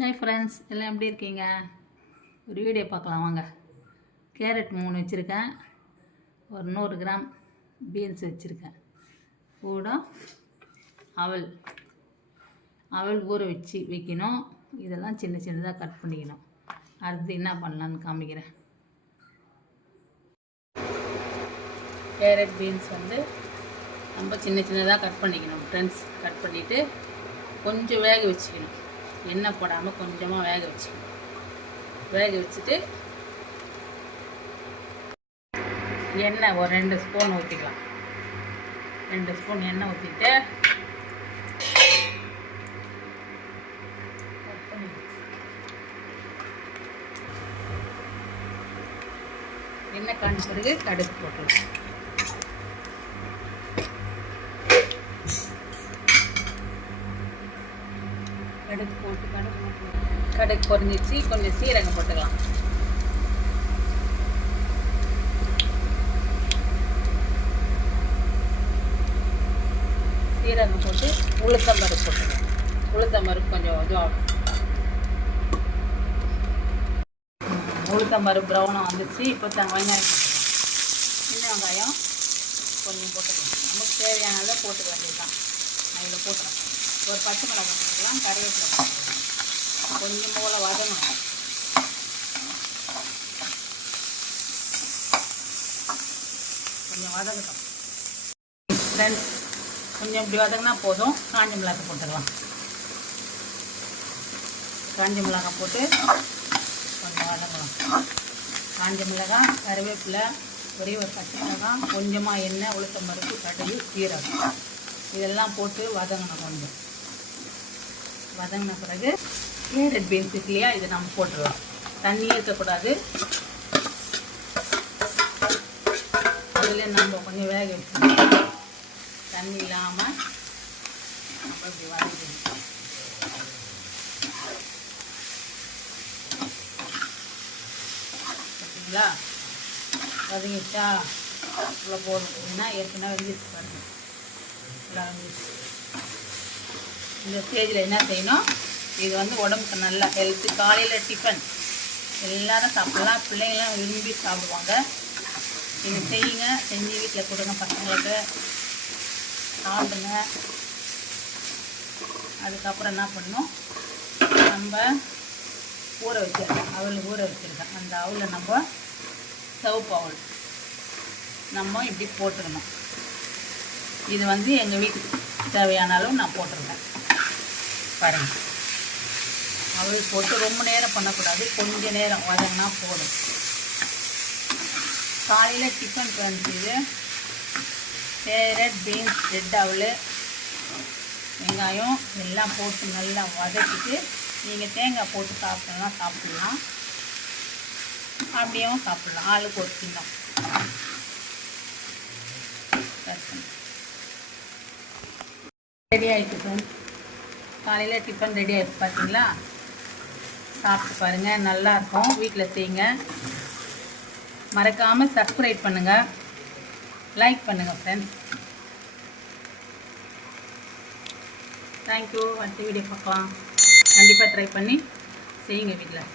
Hi friends, எல்லாம் எப்படி இருக்கீங்க? ஒரு வீடியோ பார்க்கலாம் வாங்க. கேரட் 3 வச்சுருக்கேன், ஒரு 100 கிராம் பீன்ஸ் வச்சுருக்கேன், கூட அவல் ஊற வைக்கணும். இதெல்லாம் சின்ன சின்னதாக கட் பண்ணிக்கணும். அடுத்து என்ன பண்ணலான்னு காமிக்கிறேன். கேரட் பீன்ஸ் நம்ம சின்ன சின்னதாக கட் பண்ணிக்கணும் ஃப்ரெண்ட்ஸ். கட் பண்ணிவிட்டு கொஞ்சம் வேக வச்சுக்கணும். எண்ணெய் போடாமல் கொஞ்சமாக வேக வச்சுக்கணும். வேக வச்சுட்டு எண்ணெய் ஒரு 2 ஸ்பூன் ஊற்றிக்கலாம். 2 ஸ்பூன் எண்ணெய் ஊற்றிட்டு எண்ணெய் காஞ்ச பிறகு கடுகு போட்டுக்கலாம். கடுகு பொரிஞ்சிச்சு, கொஞ்சம் சீரகம் போட்டுக்கலாம். சீரகம் போட்டு உளுத்தம்பருப்பு போட்டுக்கலாம். உளுத்தம்பருப்பு கொஞ்சம் இதுவாகும். உளுத்தம்பருப்பு ப்ரௌனாக வந்துச்சு. இப்போ வெங்காயம் போட்டுக்கலாம். சின்ன வெங்காயம் கொஞ்சம் போட்டுக்கலாம். நமக்கு தேவையான அளவு போட்டுக்க வேண்டியதுதான். நான் இதில் போட்டுறேன். ஒரு பச்சை மிளகாய் போட்டுக்கலாம், கறிவேப்பிலை போட்டுக்கலாம். கொஞ்சம் போல வதங்கணும். கொஞ்சம் வதங்கட்டும் ஃப்ரெண்ட்ஸ். கொஞ்சம் இப்படி வதங்கினா போதும். காஞ்ச மிளகாய் போட்டுக்கலாம். காஞ்ச மிளகாய் போட்டு கொஞ்சம் வதங்கணும். காஞ்ச மிளகாய், கறிவேப்பிலை, ஒரே ஒரு பச்சை மிளகாய், கொஞ்சமாக எண்ணெய், உளுத்தம்பருப்பு, கடுகு, சீரகம் இதெல்லாம் போட்டு வதங்கணும். கொஞ்சம் வதங்கின பிறகு கேரட் பீன்ஸ் இல்லையா, இதை நம்ம போட்டுடலாம். தண்ணியே இருக்கக்கூடாது. அதில் நம்ம கொஞ்சம் வேக வச்சுக்கணும். தண்ணி இல்லாமல் நம்ம இப்படி வதக்கணும். பார்த்தீங்களா, வதங்கிச்சா இவ்வளோ போடணும்னா ஏற்கனவே வெந்துச்சு பாருங்க. இந்த ஸ்டேஜில் என்ன செய்யணும், இது உடம்புக்கு நல்ல ஹெல்த்து. காலையில் டிஃபன் எல்லோரும் சாப்பிட்லாம். பிள்ளைங்களாம் விரும்பி சாப்பிடுவாங்க. இது செய்யுங்க, செஞ்சு வீட்டில் கொடுங்க பசங்களுக்கு, சாப்பிடுங்க. அதுக்கப்புறம் என்ன பண்ணணும், நம்ம ஊற வச்சிருக்கோம், அவல் ஊற வச்சுருக்கேன். அந்த அவலை நம்ம சிவப்பு அவல் நம்ம இப்படி போட்டுக்கணும். இது எங்கள் வீட்டுக்கு தேவையான அளவு நான் போட்டிருக்கேன் பாருங்கள். அவல் போட்டு ரொம்ப நேரம் பண்ணக்கூடாது, கொஞ்சம் நேரம் வதங்கினா போதும். காலையில் டிஃபன் ஃப்ரெண்ட்ஸ். இது கேரட், பீன்ஸ், ரெட் அவல், வெங்காயம் எல்லாம் போட்டு நல்லா வதக்கிட்டு நீங்கள் தேங்காய் போட்டு சாப்பிட்லாம், சாப்பிட்லாம். அப்படியும் சாப்பிட்லாம். ஆளுக்கு ஒரு சின்னம். ரெடி ஆகிடுச்சு ஃப்ரெண்ட்ஸ். காலையில் டிஃபன் ரெடி ஆகிடுச்சு பார்த்தீங்களா. சாப்பிட்டு பாருங்கள், நல்லாயிருக்கும். வீட்டில் செய்யுங்க. மறக்காமல் சப்ஸ்கிரைப் பண்ணுங்கள், லைக் பண்ணுங்கள் ஃப்ரெண்ட்ஸ். தேங்க்யூ. அடுத்த வீடியோ பார்க்கலாம். கண்டிப்பாக ட்ரை பண்ணி செய்யுங்க வீட்டில்.